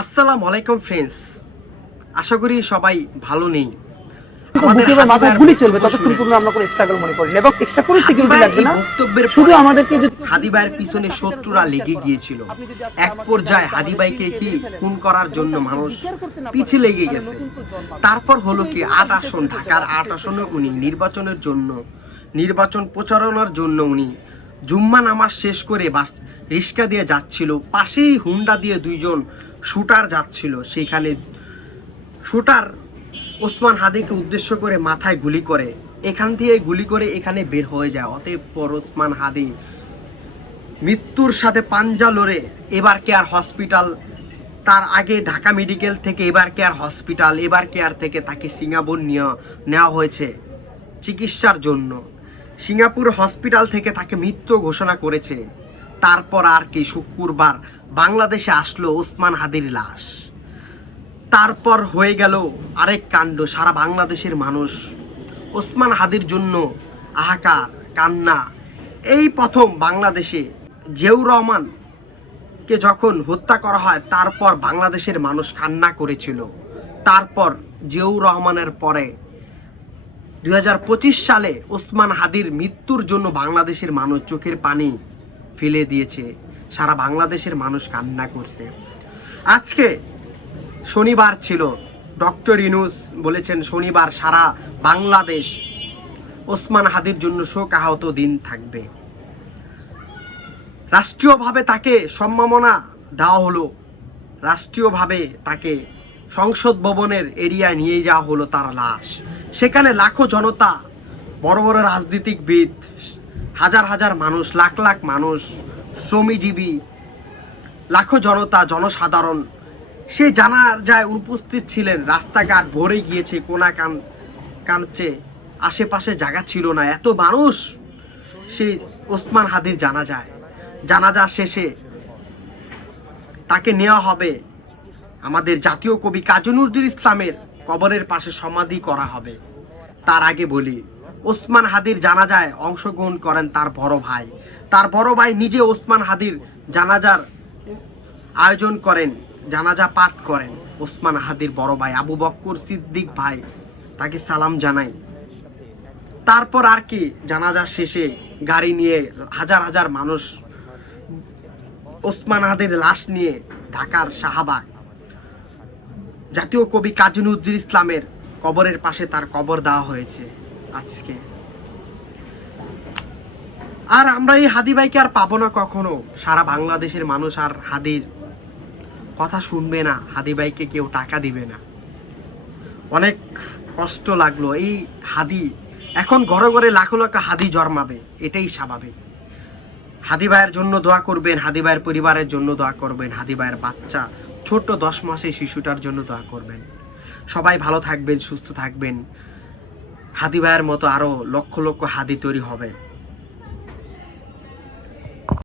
আসসালামু আলাইকুম ফ্রেন্ডস, আশা করি সবাই ভালো নেই। আমাদের মাথায় গুলি চলবে ততক্ষণ পর্যন্ত আমরা কোনো স্ট্রাগল মনে করি না, এবং এক্সট্রা কোনো সিকিউরিটি লাগবে না। বক্তব্যের শুধু আমাদেরকে যদি হাদি ভাইয়ের পিছনে শত্রুরা লেগে গিয়েছিল। এক পর্যায়ে হাদি ভাইকে কি খুন করার জন্য মানুষ পিছে লেগে গেছে। তারপর হলো কি ৮ আসন, ঢাকার ৮ আসনে উনি নির্বাচন প্রচারণার জন্য উনি জুম্মা নামাজ শেষ করে রিস্কা দিয়ে যাচ্ছিল। পাশেই হুন্ডা দিয়ে দুইজন শুটার যাচ্ছিল। সেইখানে শুটার ওসমান হাদিকে উদ্দেশ্য করে মাথায় গুলি করে, এখান থেকে গুলি করে এখানে বের হয়ে যায়। অতঃপর ওসমান হাদি মৃত্যুর সাথে পাঞ্জা লড়ে এবার কেয়ার হসপিটাল, তার আগে ঢাকা মেডিকেল থেকে এবার কেয়ার থেকে তাকে সিঙ্গাপুর নেওয়া হয়েছে চিকিৎসার জন্য। সিঙ্গাপুর হসপিটাল থেকে তাকে মৃত্যু ঘোষণা করেছে। তারপর আর কি শুক্রবার বাংলাদেশে আসলো ওসমান হাদির লাশ। তারপর হয়ে গেল আরেক কাণ্ড। সারা বাংলাদেশের মানুষ ওসমান হাদির জন্য হাহাকার, কান্না। এই প্রথম বাংলাদেশে জিয়াউর রহমানকে যখন হত্যা করা হয়, তারপর বাংলাদেশের মানুষ কান্না করেছিল। তারপর জিয়াউর রহমানের পরে 2025 সালে ওসমান হাদির মৃত্যুর জন্য বাংলাদেশের মানুষ চোখের পানি ফেলে দিয়েছে। সারা বাংলাদেশের মানুষ কান্না করছে। আজকে শনিবার ছিল, ডক্টর ইউনূস বলেছেন শনিবার সারা বাংলাদেশ ওসমান হাদির জন্য শোকাহত দিন থাকবে। রাষ্ট্রীয়ভাবে তাকে সম্মাননা দেওয়া হলো, রাষ্ট্রীয়ভাবে তাকে সংসদ ভবনের এরিয়ায় নিয়ে যাওয়া হলো তার লাশ। সেখানে লাখো জনতা, বড় বড় রাজনীতিকবিদ, হাজার হাজার মানুষ, লাখ লাখ মানুষ, শ্রমজীবী, লাখো জনতা, জনসাধারণ সে জানার যায় উপস্থিত ছিলেন। রাস্তাঘাট ভরে গিয়েছে, কোনা কানছে, আশেপাশে জায়গা ছিল না, এত মানুষ সেই ওসমান হাদির জানাজা শেষে তাকে নেওয়া হবে আমাদের জাতীয় কবি কাজী নজরুল ইসলামের কবরের পাশে সমাধি করা হবে। তার আগে বলি, ওসমান হাদির জানাজায় অংশগ্রহণ করেন তার বড় ভাই নিজে ওসমান হাদির জানাজার আয়োজন করেন, জানাজা পাঠ করেন। ওসমান হাদির বড় ভাই আবু বকর সিদ্দিক ভাই, তাকে সালাম জানাই। তারপর আর কি জানাজা শেষে গাড়ি নিয়ে হাজার হাজার মানুষ ওসমান হাদির লাশ নিয়ে ঢাকার শাহবাগ জাতীয় কবি কাজী নজরুল ইসলামের কবরের পাশে তার কবর দেওয়া হয়েছে আজকে। আর আমরা এই হাদি ভাইকে আর পাবো না কখনো। সারা বাংলাদেশের মানুষ আর হাদির কথা শুনবে না, হাদি ভাইকে কেউ টাকা দিবে না। অনেক কষ্ট লাগলো। এই হাদি এখন ঘরে ঘরে লাখো লাখো হাদি জন্মাবে, এটাই স্বাভাবিক। হাদি ভাইয়ের জন্য দোয়া করবেন, হাদি ভাইয়ের পরিবারের জন্য দোয়া করবেন, হাদি ভাইয়ের বাচ্চা ছোট্ট 10 মাসের শিশুটার জন্য দোয়া করবেন। সবাই ভালো থাকবেন, সুস্থ থাকবেন। হাদি ভাইয়ের মতো আরও লক্ষ লক্ষ হাদি তৈরি হবে।